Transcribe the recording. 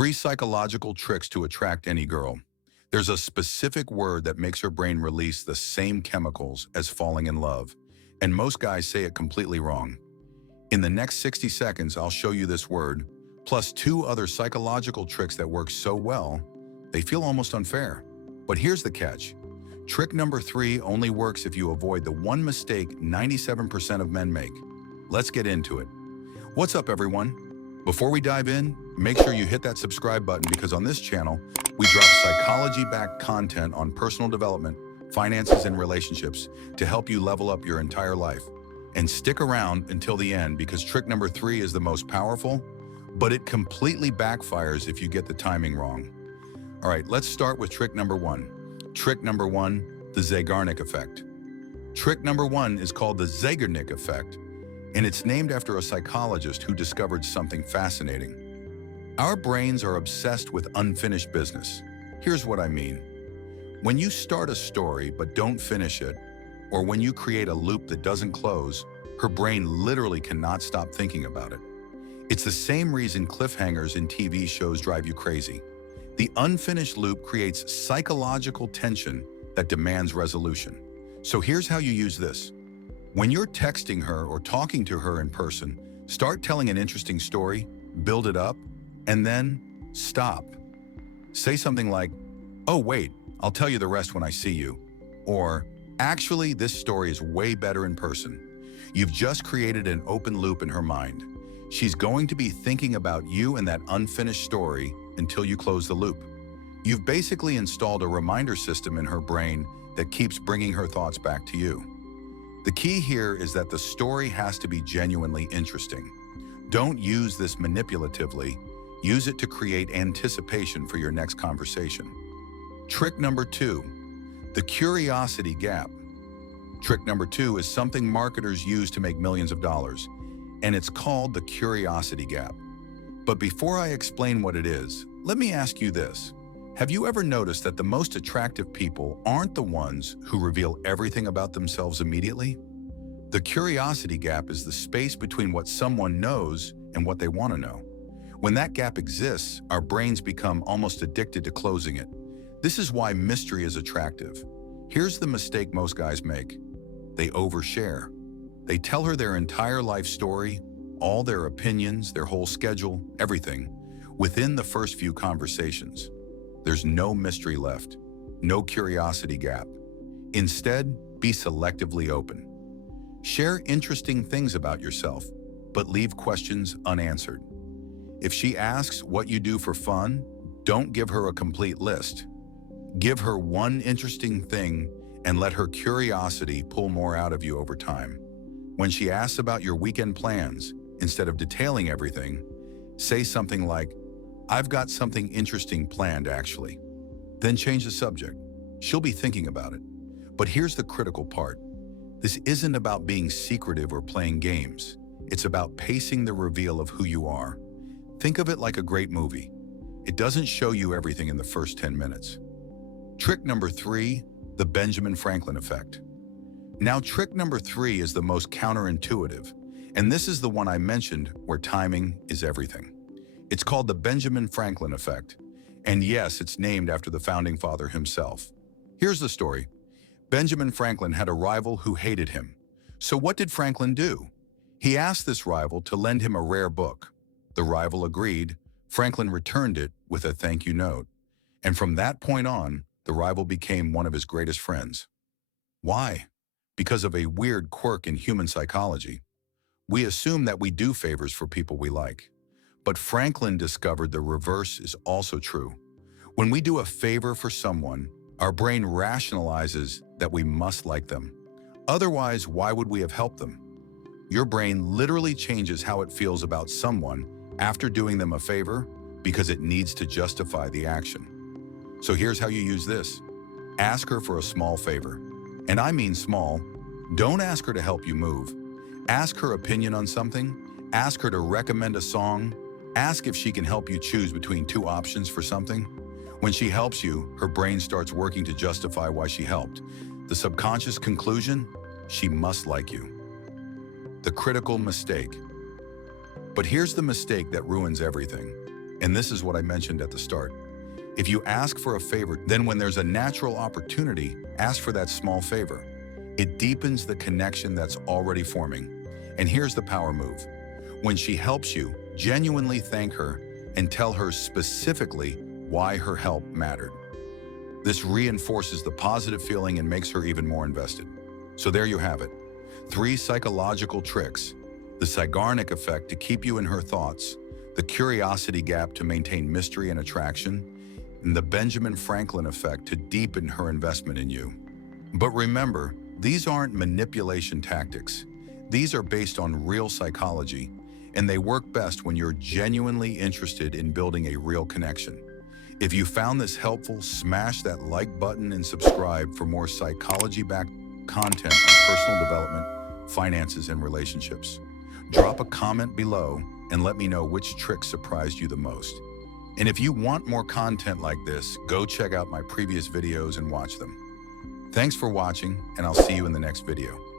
3 psychological tricks to attract any girl. There's a specific word that makes her brain release the same chemicals as falling in love, and most guys say it completely wrong. In the next 60 seconds, I'll show you this word, plus 2 other psychological tricks that work so well, they feel almost unfair. But here's the catch. Trick number 3 only works if you avoid the one mistake 97% of men make. Let's get into it. What's up, everyone? Before we dive in, make sure you hit that subscribe button because on this channel, we drop psychology-backed content on personal development, finances, and relationships to help you level up your entire life. And stick around until the end because trick number 3 is the most powerful, but it completely backfires if you get the timing wrong. All right, let's start with trick number 1. Trick number 1, the Zeigarnik Effect. Trick number 1 is called the Zeigarnik Effect, and it's named after a psychologist who discovered something fascinating. Our brains are obsessed with unfinished business. Here's what I mean. When you start a story but don't finish it, or when you create a loop that doesn't close, her brain literally cannot stop thinking about it. It's the same reason cliffhangers in TV shows drive you crazy. The unfinished loop creates psychological tension that demands resolution. So here's how you use this. When you're texting her or talking to her in person, start telling an interesting story, build it up, and then stop. Say something like, "Oh wait, I'll tell you the rest when I see you." Or, "Actually, this story is way better in person." You've just created an open loop in her mind. She's going to be thinking about you and that unfinished story until you close the loop. You've basically installed a reminder system in her brain that keeps bringing her thoughts back to you. The key here is that the story has to be genuinely interesting. Don't use this manipulatively. Use it to create anticipation for your next conversation. Trick number 2, the curiosity gap. Trick number 2 is something marketers use to make millions of dollars, and it's called the curiosity gap. But before I explain what it is, let me ask you this. Have you ever noticed that the most attractive people aren't the ones who reveal everything about themselves immediately? The curiosity gap is the space between what someone knows and what they want to know. When that gap exists, our brains become almost addicted to closing it. This is why mystery is attractive. Here's the mistake most guys make. They overshare. They tell her their entire life story, all their opinions, their whole schedule, everything, within the first few conversations. There's no mystery left, no curiosity gap. Instead, be selectively open. Share interesting things about yourself, but leave questions unanswered. If she asks what you do for fun, don't give her a complete list. Give her one interesting thing and let her curiosity pull more out of you over time. When she asks about your weekend plans, instead of detailing everything, say something like, "I've got something interesting planned, actually." Then change the subject. She'll be thinking about it. But here's the critical part. This isn't about being secretive or playing games. It's about pacing the reveal of who you are. Think of it like a great movie. It doesn't show you everything in the first 10 minutes. Trick number 3, the Benjamin Franklin effect. Now, trick number 3 is the most counterintuitive, and this is the one I mentioned where timing is everything. It's called the Benjamin Franklin effect, and yes, it's named after the founding father himself. Here's the story. Benjamin Franklin had a rival who hated him. So what did Franklin do? He asked this rival to lend him a rare book. The rival agreed. Franklin returned it with a thank you note. And from that point on, the rival became one of his greatest friends. Why? Because of a weird quirk in human psychology. We assume that we do favors for people we like. But Franklin discovered the reverse is also true. When we do a favor for someone, our brain rationalizes that we must like them. Otherwise, why would we have helped them? Your brain literally changes how it feels about someone after doing them a favor because it needs to justify the action. So here's how you use this. Ask her for a small favor. And I mean small. Don't ask her to help you move. Ask her opinion on something. Ask her to recommend a song. Ask if she can help you choose between 2 options for something. When she helps you, her brain starts working to justify why she helped. The subconscious conclusion, she must like you. The critical mistake. But here's the mistake that ruins everything. And this is what I mentioned at the start. If you ask for a favor, then when there's a natural opportunity, ask for that small favor. It deepens the connection that's already forming. And here's the power move. When she helps you, genuinely thank her and tell her specifically why her help mattered. This reinforces the positive feeling and makes her even more invested. So there you have it. 3 psychological tricks. The Zeigarnik Effect to keep you in her thoughts, the curiosity gap to maintain mystery and attraction, and the Benjamin Franklin effect to deepen her investment in you. But remember, these aren't manipulation tactics. These are based on real psychology, and they work best when you're genuinely interested in building a real connection. If you found this helpful, smash that like button and subscribe for more psychology-backed content on personal development, finances, and relationships. Drop a comment below and let me know which trick surprised you the most. And if you want more content like this, go check out my previous videos and watch them. Thanks for watching, and I'll see you in the next video.